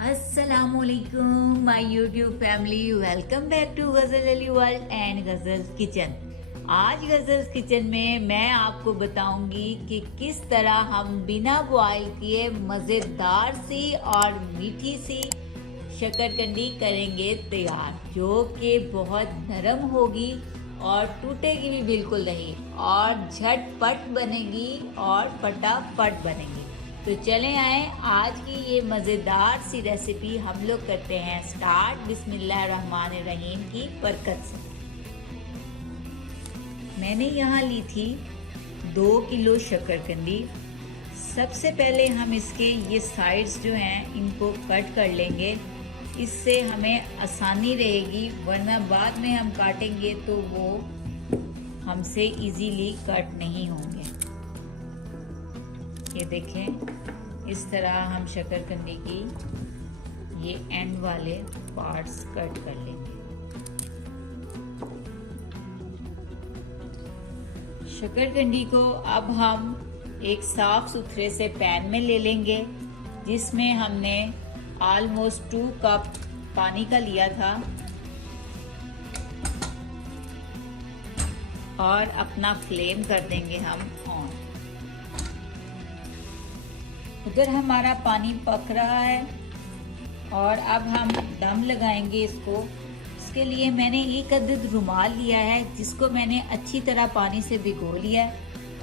अस्सलामुअलैकुम my YouTube family, welcome back to Gazal Ali world and Gazal's kitchen. आज Gazal's kitchen में मैं आपको बताऊंगी कि किस तरह हम बिना बॉयल किए मज़ेदार सी और मीठी सी शकरकंदी करेंगे तैयार, जो कि बहुत नरम होगी और टूटेगी भी बिल्कुल नहीं और झटपट बनेगी और फटाफट बनेगी। तो चलें आए आज की ये मज़ेदार सी रेसिपी हम लोग करते हैं स्टार्ट बिस्मिल्लाहिर्रहमानिर्रहीम की बरकत से। मैंने यहाँ ली थी 2 किलो शकरकंदी। सबसे पहले हम इसके ये साइड्स जो हैं इनको कट कर लेंगे, इससे हमें आसानी रहेगी, वरना बाद में हम काटेंगे तो वो हमसे इजीली कट नहीं होंगे। ये देखें, इस तरह हम शकरकंदी की ये एंड वाले पार्ट्स कट कर लेंगे। शकरकंदी को अब हम एक साफ सुथरे से पैन में ले लेंगे, जिसमें हमने ऑलमोस्ट 2 कप पानी का लिया था और अपना फ्लेम कर देंगे हम ऑन। उधर हमारा पानी पक रहा है और अब हम दम लगाएंगे इसको। इसके लिए मैंने एक अदद रुमाल लिया है, जिसको मैंने अच्छी तरह पानी से भिगो लिया है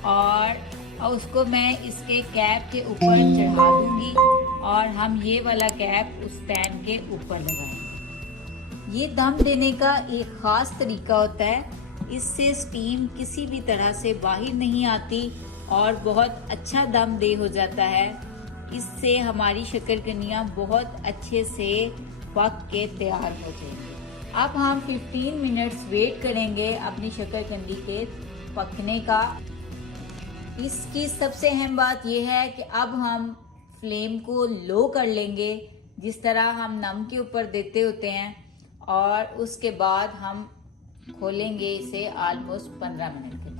और उसको मैं इसके कैप के ऊपर चढ़ा दूंगी और हम ये वाला कैप उस पैन के ऊपर लगाएंगे। ये दम देने का एक ख़ास तरीका होता है, इससे स्टीम किसी भी तरह से बाहर नहीं आती और बहुत अच्छा दम दे हो जाता है। इससे हमारी शकरकंदियाँ बहुत अच्छे से पक के तैयार हो जाएंगी। अब हम 15 मिनट्स वेट करेंगे अपनी शकरकंदी के पकने का। इसकी सबसे अहम बात यह है कि अब हम फ्लेम को लो कर लेंगे, जिस तरह हम नम के ऊपर देते होते हैं, और उसके बाद हम खोलेंगे इसे ऑलमोस्ट 15 मिनट के बाद।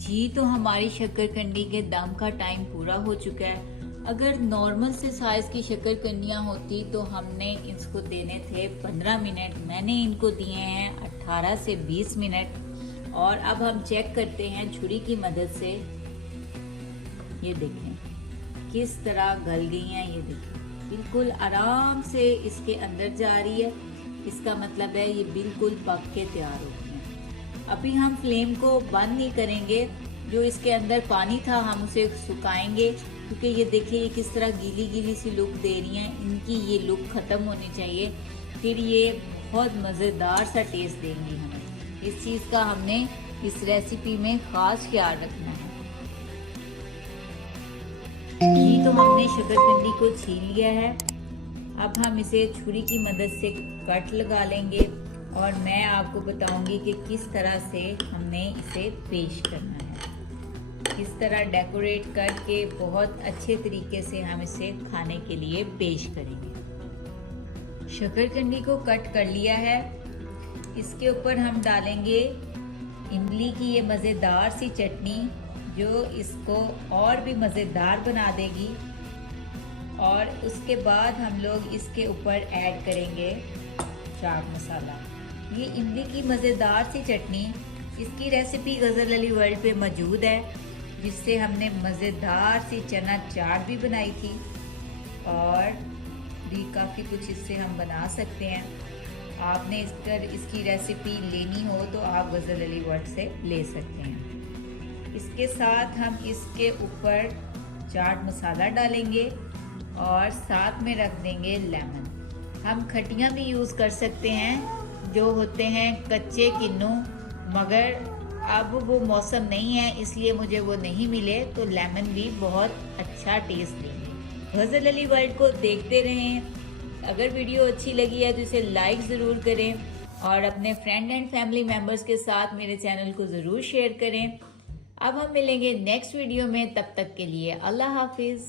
जी, तो हमारी शकरकंदी के दम का टाइम पूरा हो चुका है। अगर नॉर्मल से साइज की शकरकंदियाँ होती तो हमने इसको देने थे 15 मिनट, मैंने इनको दिए हैं 18 से 20 मिनट। और अब हम चेक करते हैं छुरी की मदद से। ये देखें किस तरह गल गई हैं, ये देखें बिल्कुल आराम से इसके अंदर जा रही है। इसका मतलब है ये बिल्कुल पक के तैयार हो गई हैं। अभी हम फ्लेम को बंद नहीं करेंगे, जो इसके अंदर पानी था हम उसे सुखाएंगे, क्योंकि ये देखिए ये किस तरह गीली गीली सी लुक दे रही हैं। इनकी ये लुक ख़त्म होनी चाहिए, फिर ये बहुत मज़ेदार सा टेस्ट देंगी हमें। इस चीज़ का हमने इस रेसिपी में ख़ास ख्याल रखना है। जी, तो हमने शकरकंदी को छील लिया है। अब हम इसे छुरी की मदद से कट लगा लेंगे और मैं आपको बताऊंगी कि किस तरह से हमने इसे पेश करना है। किस तरह डेकोरेट करके बहुत अच्छे तरीके से हम इसे खाने के लिए पेश करेंगे। शकरकंदी को कट कर लिया है। इसके ऊपर हम डालेंगे इमली की ये मज़ेदार सी चटनी, जो इसको और भी मज़ेदार बना देगी। और उसके बाद हम लोग इसके ऊपर ऐड करेंगे चाट मसाला। ये इमली की मज़ेदार सी चटनी, इसकी रेसिपी गजल अली वर्ल्ड पे मौजूद है, जिससे हमने मज़ेदार सी चना चाट भी बनाई थी और भी काफ़ी कुछ इससे हम बना सकते हैं। आपने इसकी रेसिपी लेनी हो तो आप गजल अली वर्ल्ड से ले सकते हैं। इसके साथ हम इसके ऊपर चाट मसाला डालेंगे और साथ में रख देंगे लेमन। हम खटियाँ भी यूज़ कर सकते हैं, जो होते हैं कच्चे किन्नू, मगर अब वो मौसम नहीं है इसलिए मुझे वो नहीं मिले, तो लेमन भी बहुत अच्छा टेस्ट देंगे। गजल अली वर्ल्ड को देखते रहें। अगर वीडियो अच्छी लगी है तो इसे लाइक ज़रूर करें और अपने फ्रेंड एंड फैमिली मेम्बर्स के साथ मेरे चैनल को ज़रूर शेयर करें। अब हम मिलेंगे नेक्स्ट वीडियो में, तब तक के लिए अल्लाह हाफिज़।